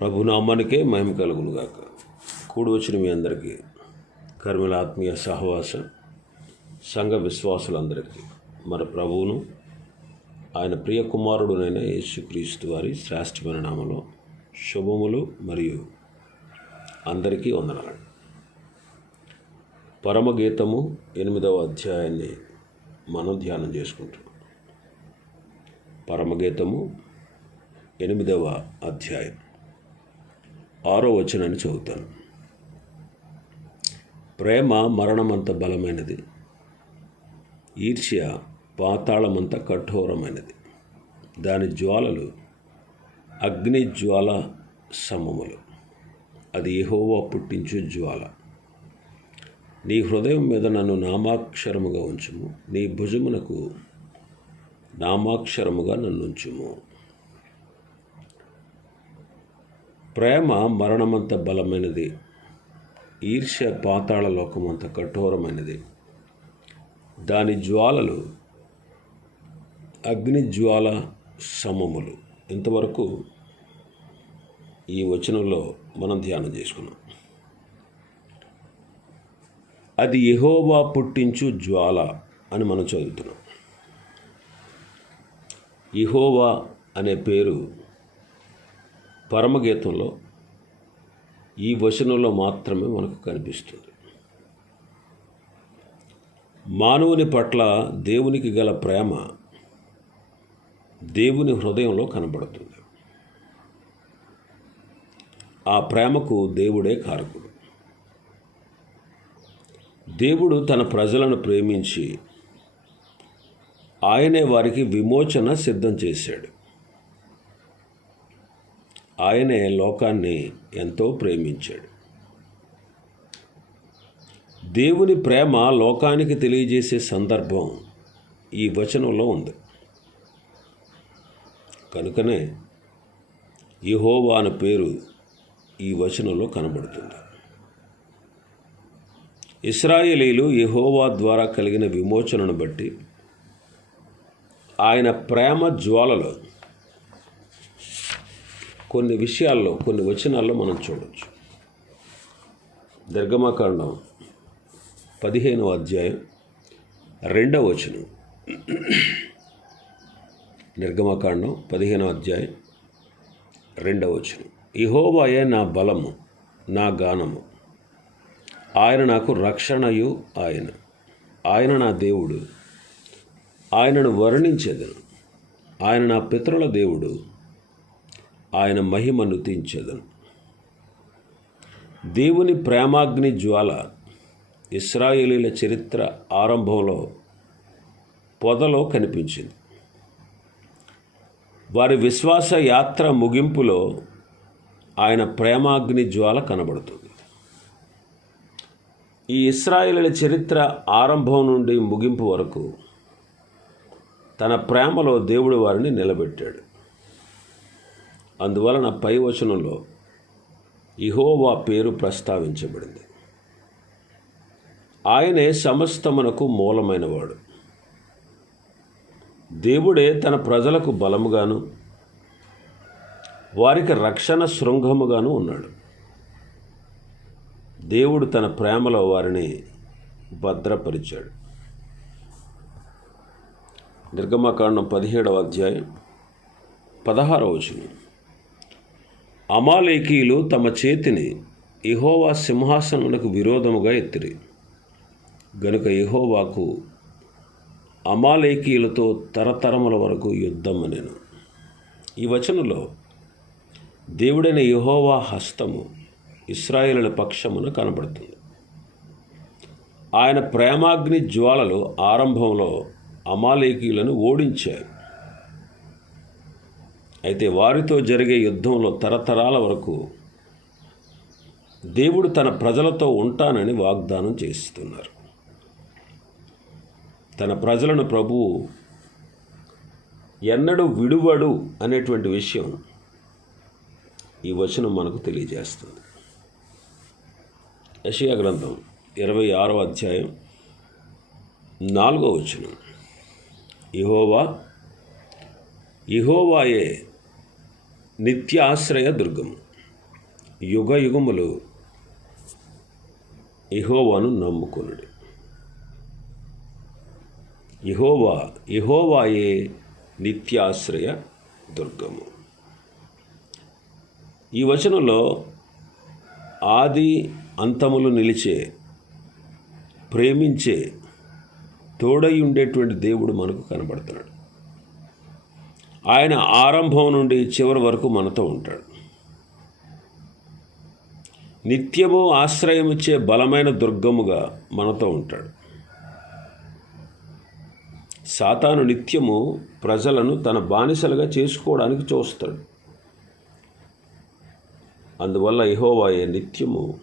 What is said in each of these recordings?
ప్రభునామానికే మహిమ కలుగునుగాక. కూడి వచ్చిన మీ అందరికీ కర్మల ఆత్మీయ సహవాస సంఘ విశ్వాసులందరికీ మన ప్రభువును ఆయన ప్రియ కుమారుడునైన యేసుక్రీస్తు వారి శ్రేష్టమైన నామలో శుభములు మరియు అందరికీ వందనాలండి పరమగీతము ఎనిమిదవ అధ్యాయాన్ని మనం ధ్యానం చేసుకుంటున్నాం. పరమగీతము ఎనిమిదవ అధ్యాయం. ఆరో వచనాన్ని చదువుతాను. ప్రేమ మరణమంత బలమైనది. ఈర్ష్య పాతాళమంత కఠోరమైనది. దాని జ్వాలలు అగ్ని జ్వాల సమములు. అది ఎహోవా పుట్టించు జ్వాల. నీ హృదయం మీద నన్ను నామాక్షరముగా ఉంచుము. నీ భుజమునకు నామాక్షరముగా నన్ను ఉంచుము. ప్రేమ మరణమంత బలమైనది. ఈర్ష్య పాతాళ లోకమంత కఠోరమైనది. దాని జ్వాలలు అగ్ని జ్వాల సమములు. ఇంతవరకు ఈ వచనంలో మనం ధ్యానం చేసుకున్నాం. అది యెహోవా పుట్టించు జ్వాల అని మనం చదువుతున్నాం. ఇహోవా అనే పేరు పరమగీతంలో ఈ వచనంలో మాత్రమే మనకు కనిపిస్తుంది. మానవుని పట్ల దేవునికి గల ప్రేమ దేవుని హృదయంలో కనబడుతుంది. ఆ ప్రేమకు దేవుడే కారకుడు. దేవుడు తన ప్రజలను ప్రేమించి ఆయనే వారికి విమోచన సిద్ధం చేశాడు. ఆయనే లోకాన్ని ఎంతో ప్రేమించాడు. దేవుని ప్రేమ లోకానికి తెలియజేసే సందర్భం ఈ వచనంలో ఉంది. కనుకనే యెహోవా అనే పేరు ఈ వచనంలో కనబడుతుంది. ఇస్రాయేలీలు యహోవా ద్వారా కలిగిన విమోచనను బట్టి ఆయన ప్రేమ జ్వాలలో కొన్ని విషయాల్లో కొన్ని వచనాల్లో మనం చూడవచ్చు నిర్గమకాండం పదిహేనవ అధ్యాయం రెండవ వచనం. నిర్గమకాండం పదిహేనవ అధ్యాయం రెండవ వచనం. ఇహోవాయే నా బలము నా గానము. ఆయన నాకు రక్షణయు ఆయన. ఆయన నా దేవుడు. ఆయనను వర్ణించేదను. ఆయన నా పితరుల దేవుడు. ఆయన మహిమను తీంచెదను దేవుని ప్రేమాగ్ని జ్వాల ఇస్రాయేలీల చరిత్ర ఆరంభంలో పొదలో కనిపించింది. వారి విశ్వాస యాత్ర ముగింపులో ఆయన ప్రేమాగ్ని జ్వాల కనబడుతుంది. ఈ ఇస్రాయేలీల చరిత్ర ఆరంభం నుండి ముగింపు వరకు తన ప్రేమలో దేవుడు వారిని నిలబెట్టాడు. అందువలన పై వచనంలో ఇహోవా పేరు ప్రస్తావించబడింది. ఆయనే సమస్తమునకు మూలమైనవాడు. దేవుడే తన ప్రజలకు బలముగాను వారికి రక్షణ శృంగముగాను ఉన్నాడు. దేవుడు తన ప్రేమలో వారిని భద్రపరిచాడు. నిర్గమకాండం పదిహేడవ అధ్యాయం పదహారవ వచనం. అమాలేకీయులు తమ చేతిని ఇహోవా సింహాసనమునకు విరోధముగా ఎత్తిరి. గనుక ఇహోవాకు అమాలేకీయులతో తరతరముల వరకు యుద్ధం నేను ఈ వచనంలో దేవుడైన యహోవా హస్తము ఇస్రాయేలుల పక్షమున కనబడుతుంది. ఆయన ప్రేమాగ్ని జ్వాలలు ఆరంభంలో అమాలేకీయులను ఓడించారు. అయితే వారితో జరిగే యుద్ధంలో తరతరాల వరకు దేవుడు తన ప్రజలతో ఉంటానని వాగ్దానం చేస్తున్నారు. తన ప్రజలను ప్రభువు ఎన్నడూ విడువడు అనేటువంటి విషయం ఈ వచనం మనకు తెలియజేస్తుంది. యషయా గ్రంథం ఇరవై ఆరో అధ్యాయం నాలుగో వచనం. ఇహోవా ఇహోవాయే నిత్యాశ్రయ దుర్గం యుగ యుగములు ఇహోవాను నమ్ముకునుడి. ఇహోవా ఇహోవాయే నిత్యాశ్రయ దుర్గము ఈ వచనంలో ఆది అంతములు నిలిచే ప్రేమించే తోడై ఉండేటువంటి దేవుడు మనకు కనబడుతున్నాడు. ఆయన ఆరంభం నుండి చివరి వరకు మనతో ఉంటాడు. నిత్యము ఆశ్రయమిచ్చే బలమైన దుర్గముగా మనతో ఉంటాడు. సాతాను నిత్యము ప్రజలను తన బానిసలుగా చేసుకోవడానికి చూస్తాడు. అందువల్ల ఇహోవాయే నిత్యము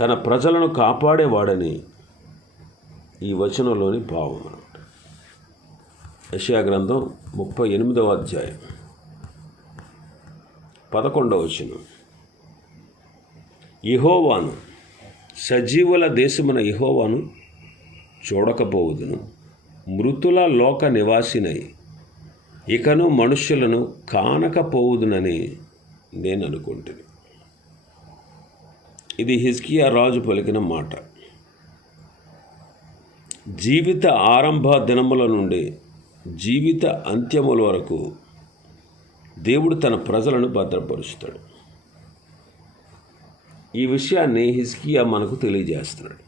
తన ప్రజలను కాపాడేవాడని ఈ వచనంలోని భావం యశయా గ్రంథం ముప్పై ఎనిమిదవ అధ్యాయం. పదకొండవ వచనం. ఇహోవాను సజీవుల దేశమున ఇహోవాను చూడకపోవుదును. మృతుల లోక నివాసినై ఇకను మనుష్యులను కానకపోవుదునని నేను అనుకుంటుంది ఇది హిజ్కియా రాజు పలికిన మాట. జీవిత ఆరంభ దినముల నుండి జీవిత అంత్యముల వరకు దేవుడు తన ప్రజలను భద్రపరుస్తాడు. ఈ విషయాన్ని హిజ్కియా మనకు తెలియజేస్తున్నాడు.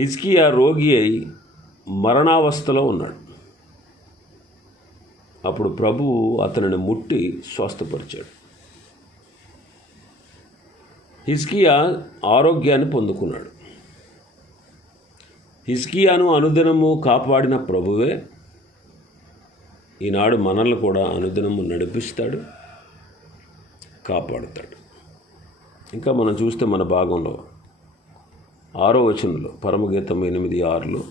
హిజ్కియా రోగి అయి మరణావస్థలో ఉన్నాడు. అప్పుడు ప్రభువు అతనిని ముట్టి స్వస్థపరిచాడు. హిజ్కియా ఆరోగ్యాన్ని పొందుకున్నాడు. హిజ్కియాను అనుదినము కాపాడిన ప్రభువే. ఈనాడు మనల్ని కూడా అనుదినము నడిపిస్తాడు కాపాడుతాడు. ఇంకా మనం చూస్తే మన భాగంలో ఆరో వచనంలో పరమగీతం ఎనిమిది ఆరులో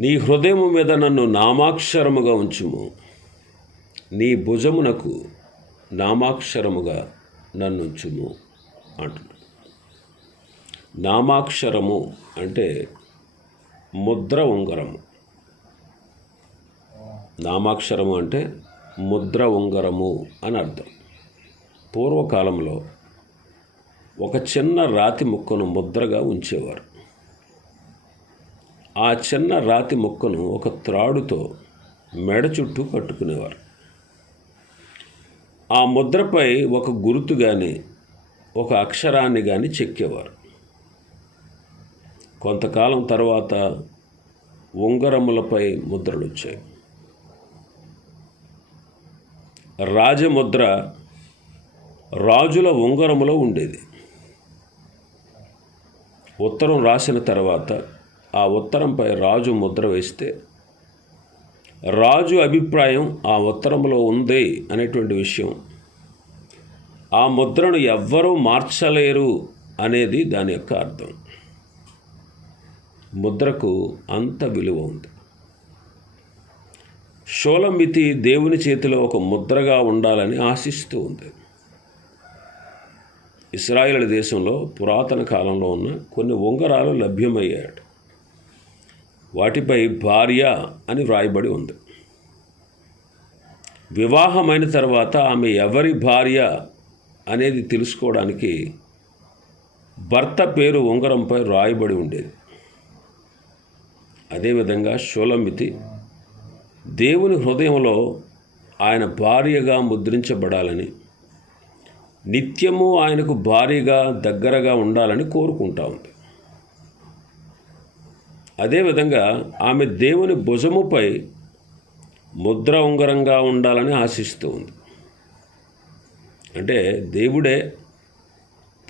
నీ హృదయము మీద నన్ను నామాక్షరముగా ఉంచుము. నీ భుజమునకు నామాక్షరముగా నన్ను ఉంచుము అంటున్నాడు. నామాక్షరము అంటే ముద్ర ఉంగరము. నామాక్షరము అంటే ముద్ర ఉంగరము అని అర్థం. పూర్వకాలంలో ఒక చిన్న రాతి ముక్కను ముద్రగా ఉంచేవారు. ఆ చిన్న రాతి ముక్కను ఒక త్రాడుతో మెడ చుట్టూ కట్టుకునేవారు. ఆ ముద్రపై ఒక గుర్తు కానీ ఒక అక్షరాన్ని కానీ చెక్కేవారు. కొంతకాలం తర్వాత ఉంగరములపై ముద్రలు వచ్చాయి రాజముద్ర రాజుల ఉంగరములో ఉండేది. ఉత్తరం రాసిన తర్వాత ఆ ఉత్తరంపై రాజు ముద్ర వేస్తే రాజు అభిప్రాయం ఆ ఉత్తరంలో ఉంది అనేటువంటి విషయం. ఆ ముద్రను ఎవ్వరూ మార్చలేరు అనేది దాని యొక్క అర్థం. ముద్రకు అంత విలువ ఉంది. షోలమితి దేవుని చేతిలో ఒక ముద్రగా ఉండాలని ఆశిస్తూ ఉంది. ఇస్రాయేల్ దేశంలో పురాతన కాలంలో ఉన్న కొన్ని ఉంగరాలు లభ్యమయ్యాడు వాటిపై భార్య అని వ్రాయబడి ఉంది. వివాహమైన తర్వాత ఆమె ఎవరి భార్య అనేది తెలుసుకోవడానికి భర్త పేరు ఉంగరంపై రాయబడి ఉండేది. అదేవిధంగా షోలమితి దేవుని హృదయంలో ఆయన భార్యగా ముద్రించబడాలని నిత్యము ఆయనకు భారీగా దగ్గరగా ఉండాలని కోరుకుంటా ఉంది. అదేవిధంగా ఆమె దేవుని భుజముపై ముద్ర ఉంగరంగా ఉండాలని ఆశిస్తూ ఉంది. అంటే దేవుడే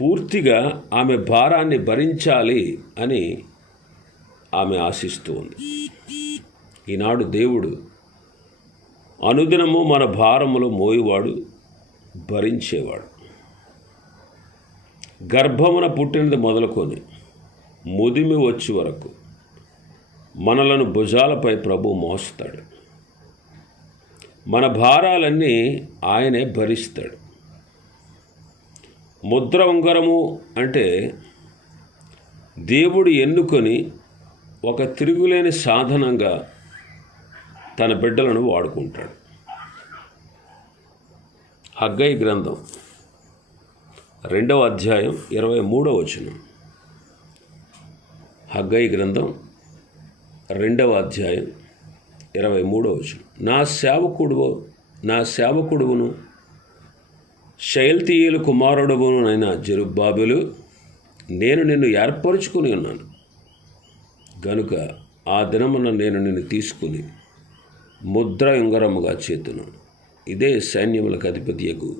పూర్తిగా ఆమె భారాన్ని భరించాలి అని ఆమె ఆశిస్తూ ఉంది ఈనాడు దేవుడు అనుదినము మన భారములు మోయివాడు భరించేవాడు. గర్భమున పుట్టినది మొదలుకొని ముదిమి వచ్చి వరకు మనలను భుజాలపై ప్రభు మోస్తాడు. మన భారాలన్నీ ఆయనే భరిస్తాడు. ముద్ర ఉంగరము అంటే దేవుడు ఎన్నుకొని ఒక తిరుగులేని సాధనంగా తన బిడ్డలను వాడుకుంటాడు. హగ్గై గ్రంథం రెండవ అధ్యాయం ఇరవై మూడవ వచనం. హగ్గై గ్రంథం రెండవ అధ్యాయం ఇరవై మూడవ వచనం. నా సేవకుడు నా సేవకుడువును శైల్తీయులు కుమారుడువునైన జరుబ్బాబులు నేను నిన్ను ఏర్పరుచుకుని ఉన్నాను. గనుక ఆ దినమున నేను నిన్ను తీసుకుని ముద్ర ఉంగరముగా చేతును. ఇదే సైన్యములకు అధిపతియకు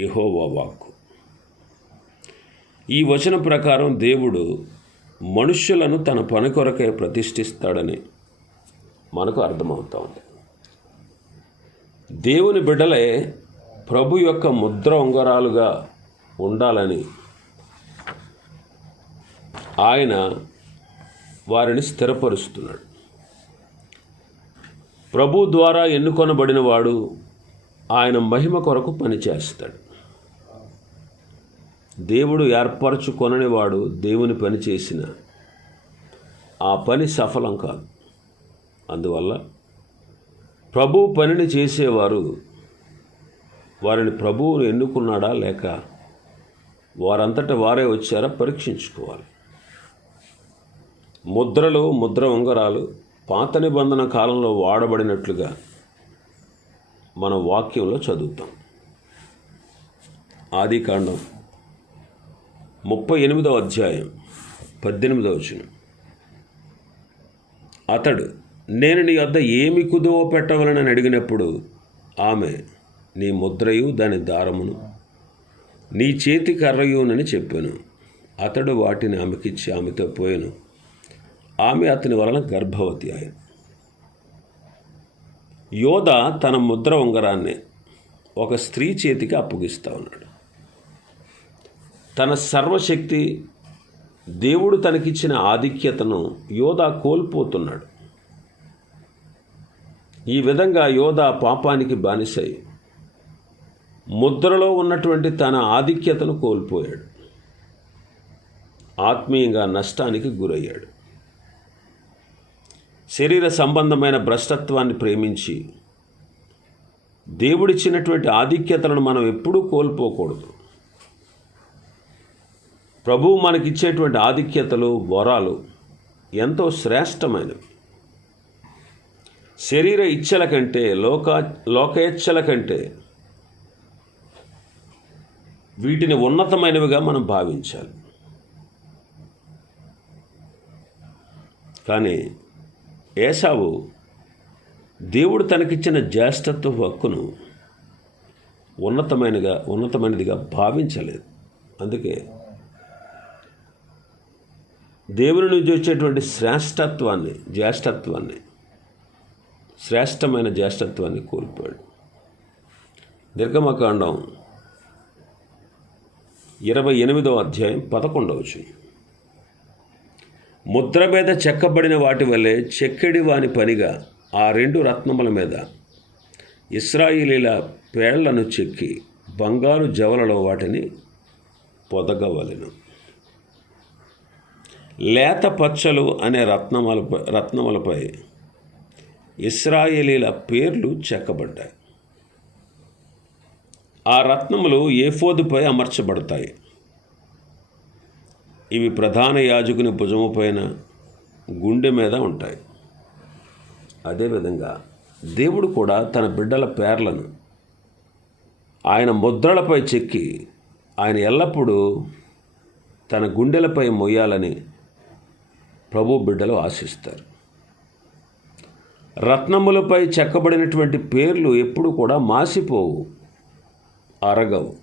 యెహోవా వాక్కు. ఈ వచన ప్రకారం దేవుడు మనుష్యులను తన పని కొరకే ప్రతిష్ఠిస్తాడని మనకు అర్థమవుతా ఉంది. దేవుని బిడ్డలే ప్రభు యొక్క ముద్ర ఉంగరాలుగా ఉండాలని ఆయన వారిని స్థిరపరుస్తున్నాడు. ప్రభు ద్వారా ఎన్నుకొనబడిన వాడు ఆయన మహిమ కొరకు పనిచేస్తాడు. దేవుడు ఏర్పరచుకొనని వాడు దేవుని పని చేసిన ఆ పని సఫలం కాదు. అందువల్ల ప్రభు పనిని చేసేవారు వారిని ప్రభువును ఎన్నుకున్నాడా లేక వారంతట వారే వచ్చారా పరీక్షించుకోవాలి. ముద్రలు ముద్ర ఉంగరాలు పాత నిబంధన కాలంలో వాడబడినట్లుగా మన వాక్యంలో చదువుతాం. ఆదికాండం ముప్పై ఎనిమిదవ అధ్యాయం పద్దెనిమిదవ వచనం. అతడు నేను నీ వద్ద ఏమి కుదువ పెట్టవలనని అడిగినప్పుడు ఆమె నీ ముద్రయు దాని దారమును నీ చేతి కర్రయునని చెప్పాను. అతడు వాటిని ఆమెకిచ్చి ఆమెతో పోయాను. ఆమె అతని వలన గర్భవతి ఆయన. యోధ తన ముద్ర ఉంగరాన్ని ఒక స్త్రీ చేతికి అప్పగిస్తా ఉన్నాడు. తన సర్వశక్తి దేవుడు తనకిచ్చిన ఆధిక్యతను యోధ కోల్పోతున్నాడు. ఈ విధంగా యోధ పాపానికి బానిసై ముద్రలో ఉన్నటువంటి తన ఆధిక్యతను కోల్పోయాడు. ఆత్మీయంగా నష్టానికి గురయ్యాడు. శరీర సంబంధమైన భ్రష్టత్వాన్ని ప్రేమించి దేవుడిచ్చినటువంటి ఆధిక్యతలను మనం ఎప్పుడూ కోల్పోకూడదు. ప్రభువు మనకిచ్చేటువంటి ఆధిక్యతలు వరాలు ఎంతో శ్రేష్టమైనవి. శరీర ఇచ్చల కంటే లోక లోకేచ్ఛల కంటే వీటిని ఉన్నతమైనవిగా మనం భావించాలి. కానీ ఏసావు దేవుడు తనకిచ్చిన జ్యేష్ఠత్వ హక్కును ఉన్నతమైనగా ఉన్నతమైనదిగా భావించలేదు. అందుకే దేవుని నుంచి వచ్చేటువంటి శ్రేష్టత్వాన్ని జ్యేష్ఠత్వాన్ని శ్రేష్టమైన జ్యేష్ఠత్వాన్ని కోల్పోయాడు. దీర్ఘమకాండం ఇరవై ఎనిమిదవ అధ్యాయం పదకొండవ ముద్ర మీద చెక్కబడిన వాటి వల్లే చెక్కడి వాని పనిగా ఆ రెండు రత్నముల మీద. ఇస్రాయిలీల పేళ్ళను చెక్కి బంగారు జవలలో వాటిని పొదగవలెను. లేత పచ్చలు అనే రత్నములపై రత్నములపై ఇస్రాయేలీల పేర్లు చెక్కబడ్డాయి. ఆ రత్నములు ఏఫోదుపై అమర్చబడతాయి. ఇవి ప్రధాన యాజకుని భుజము పైన గుండె మీద ఉంటాయి. అదేవిధంగా దేవుడు కూడా తన బిడ్డల పేర్లను ఆయన ముద్రలపై చెక్కి ఆయన ఎల్లప్పుడూ తన గుండెలపై మొయ్యాలని ప్రభు బిడ్డలు ఆశిస్తారు. రత్నములపై చెక్కబడినటువంటి పేర్లు ఎప్పుడు కూడా మాసిపోవు అరగవు.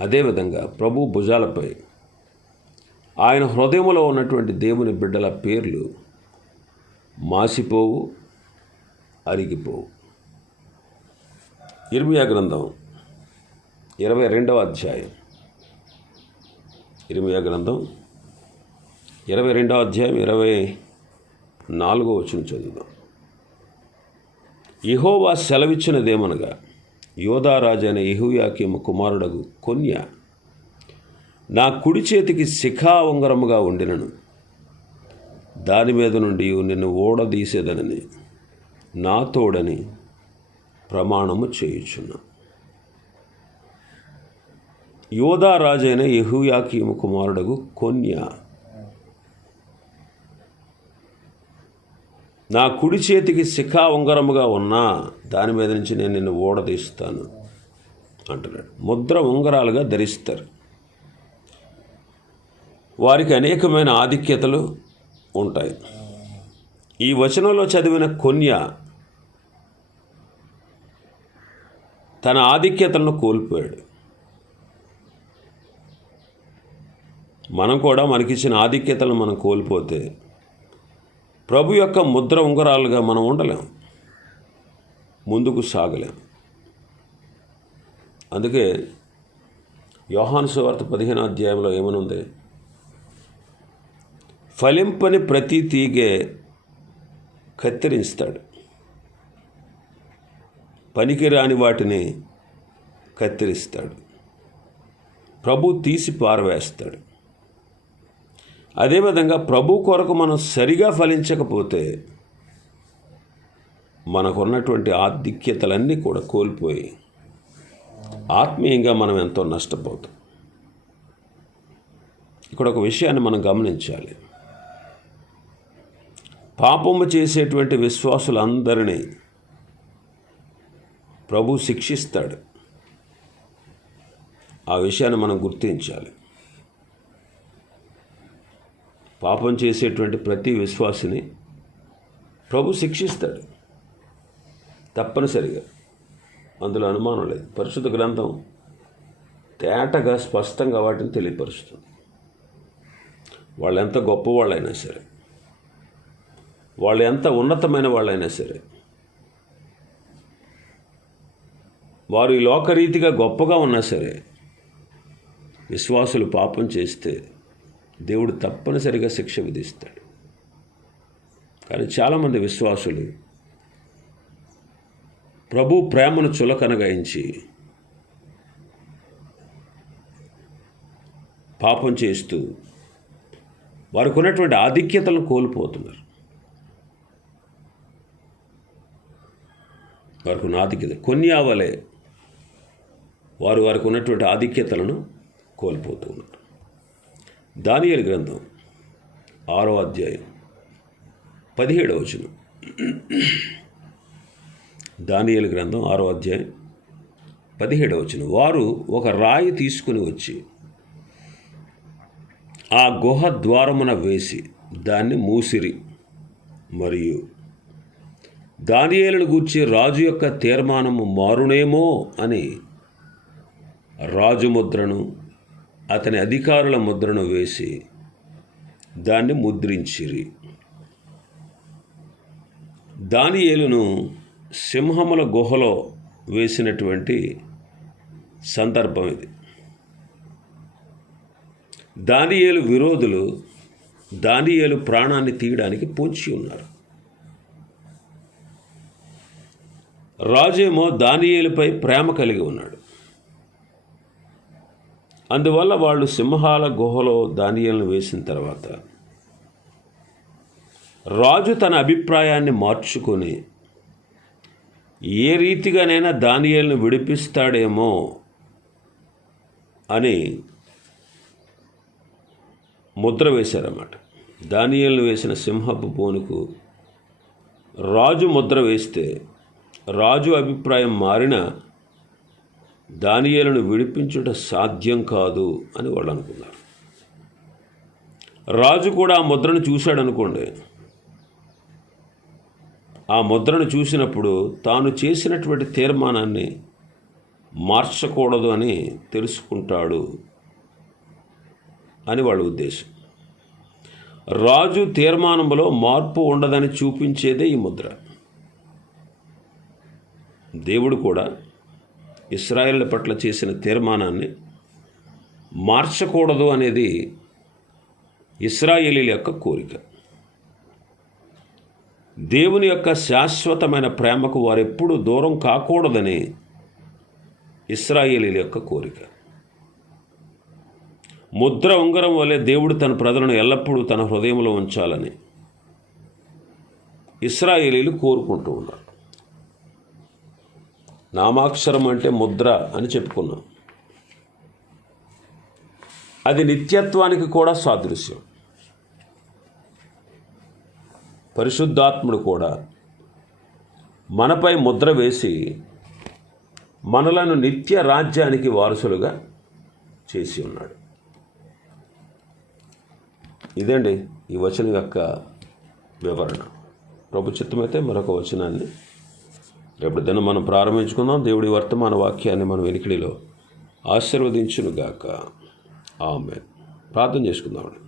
అదేవిధంగా ప్రభు భుజాలపై ఆయన హృదయంలో ఉన్నటువంటి దేవుని బిడ్డల పేర్లు మాసిపోవు అరిగిపోవు. ఇర్మియా గ్రంథం ఇరవై రెండవ అధ్యాయం. ఇర్మియా గ్రంథం ఇరవై రెండవ అధ్యాయం ఇరవై నాలుగో వచ్చిన చదువుదాం. ఇహోవా సెలవిచ్చినదేమనగా యోధారాజైన ఇహుయాకిము కుమారుడగు కొన్య నా కుడి చేతికి శిఖా ఉంగరముగా ఉండినను. దాని మీద నుండి నిన్ను ఓడదీసేదనని నా తోడని ప్రమాణము చేయుచున్నా. యోధా రాజైన యెహోయాకీము కుమారుడగు కొన్య. నా కుడి చేతికి శిఖా ఉంగరముగా ఉన్నా దాని మీద నుంచి నేను నిన్ను ఓడదీస్తాను అంటున్నాడు. ముద్ర ఉంగరాలుగా ధరిస్తారు. వారికి అనేకమైన ఆధిక్యతలు ఉంటాయి. ఈ వచనంలో చదివిన కొన్య తన ఆధిక్యతలను కోల్పోయాడు. మనం కూడా మనకిచ్చిన ఆధిక్యతలను మనం కోల్పోతే ప్రభు యొక్క ముద్ర ఉంగరాలుగా మనం ఉండలేం. ముందుకు సాగలేం. అందుకే యోహాను సువార్త పదిహేను అధ్యాయంలో ఏమనుంది? ఫలింపని ప్రతి తీగే కత్తిరిస్తాడు పనికిరాని వాటిని కత్తిరిస్తాడు. ప్రభు తీసి పారవేస్తాడు. అదేవిధంగా ప్రభు కొరకు మనం సరిగా ఫలించకపోతే మనకున్నటువంటి ఆధిక్యతలన్నీ కూడా కోల్పోయి ఆత్మీయంగా మనం ఎంతో నష్టపోతాం. ఇక్కడ ఒక విషయాన్ని మనం గమనించాలి. పాపము చేసేటువంటి విశ్వాసులందరినీ ప్రభు శిక్షిస్తాడు. ఆ విషయాన్ని మనం గుర్తించాలి. పాపం చేసేటువంటి ప్రతి విశ్వాసిని ప్రభు శిక్షిస్తాడు. తప్పనిసరిగా. అందులో అనుమానం లేదు. పరిశుద్ధ గ్రంథం తేటగా స్పష్టంగా వాటిని తెలియపరుస్తుంది. వాళ్ళు ఎంత గొప్పవాళ్ళైనా సరే. వాళ్ళు ఎంత ఉన్నతమైన వాళ్ళైనా సరే. వారు ఈ లోకరీతిగా గొప్పగా ఉన్నా సరే విశ్వాసులు పాపం చేస్తే దేవుడు తప్పనిసరిగా శిక్ష విధిస్తాడు. కానీ చాలామంది విశ్వాసులు ప్రభు ప్రేమను చులకనగాయించి పాపం చేస్తూ వారికి ఉన్నటువంటి ఆధిక్యతలను కోల్పోతున్నారు. వారికి ఉన్న ఆధిక్యత. కొన్ని ఆవలే వారు వారికి ఉన్నటువంటి ఆధిక్యతలను కోల్పోతూ ఉన్నారు దానియలు గ్రంథం ఆరో అధ్యాయం పదిహేడవ వచనం. దానియలు గ్రంథం ఆరో అధ్యాయం పదిహేడవ వచనం. వారు ఒక రాయి తీసుకుని వచ్చి ఆ గుహ ద్వారమున వేసి దాన్ని మూసిరి. మరియు దానియేలును గూర్చి రాజు యొక్క తీర్మానము మారునేమో అని రాజు ముద్రను అతని అధికారుల ముద్రను వేసి దాన్ని ముద్రించిరి. దానియేలును సింహముల గుహలో వేసినటువంటి సందర్భం ఇది. దానియేలు విరోధులు దానియేలు ప్రాణాన్ని తీయడానికి పొంచి ఉన్నారు. రాజేమో దానియేలుపై ప్రేమ కలిగి ఉన్నాడు. అందువల్ల వాళ్ళు సింహాల గుహలో దానియలను వేసిన తర్వాత రాజు తన అభిప్రాయాన్ని మార్చుకొని ఏ రీతిగానైనా దానియలను విడిపిస్తాడేమో అని ముద్ర వేశారన్నమాట. దానియలను వేసిన సింహపు పోనుకు రాజు ముద్ర వేస్తే రాజు అభిప్రాయం మారిన దానియేలను విడిపించుట సాధ్యం కాదు అని వాళ్ళు అనుకున్నారు. రాజు కూడా ఆ ముద్రను చూశాడు అనుకోండి ఆ ముద్రను చూసినప్పుడు తాను చేసినటువంటి తీర్మానాన్ని మార్చకూడదు అని తెలుసుకుంటాడు అని వాళ్ళ ఉద్దేశం. రాజు తీర్మానంలో మార్పు ఉండదని చూపించేదే ఈ ముద్ర. దేవుడు కూడా ఇస్రాయేళ్ళ పట్ల చేసిన తీర్మానాన్ని మార్చకూడదు అనేది ఇస్రాయేలీల యొక్క కోరిక. దేవుని యొక్క శాశ్వతమైన ప్రేమకు వారెప్పుడు దూరం కాకూడదని ఇస్రాయేలీల యొక్క కోరిక. ముద్ర ఉంగరం వలె దేవుడు తన ప్రజలను ఎల్లప్పుడూ తన హృదయంలో ఉంచాలని ఇస్రాయేలీలు కోరుకుంటూ ఉన్నారు. నామాక్షరం అంటే ముద్ర అని చెప్పుకున్నాం. అది నిత్యత్వానికి కూడా సాదృశ్యం. పరిశుద్ధాత్ముడు కూడా మనపై ముద్ర వేసి మనలను నిత్య రాజ్యానికి వారసులుగా చేసి ఉన్నాడు. ఇదండి ఈ వచనం యొక్క వివరణ. ప్రభు చిత్తమైతే మరొక వచనాన్ని రేపటి దినం మనం ప్రారంభించుకుందాం. దేవుడి వర్తమాన వాక్యాన్ని మనం వెనికిడిలో ఆశీర్వదించునుగాక. ఆమె ప్రార్థన చేసుకుందామండి.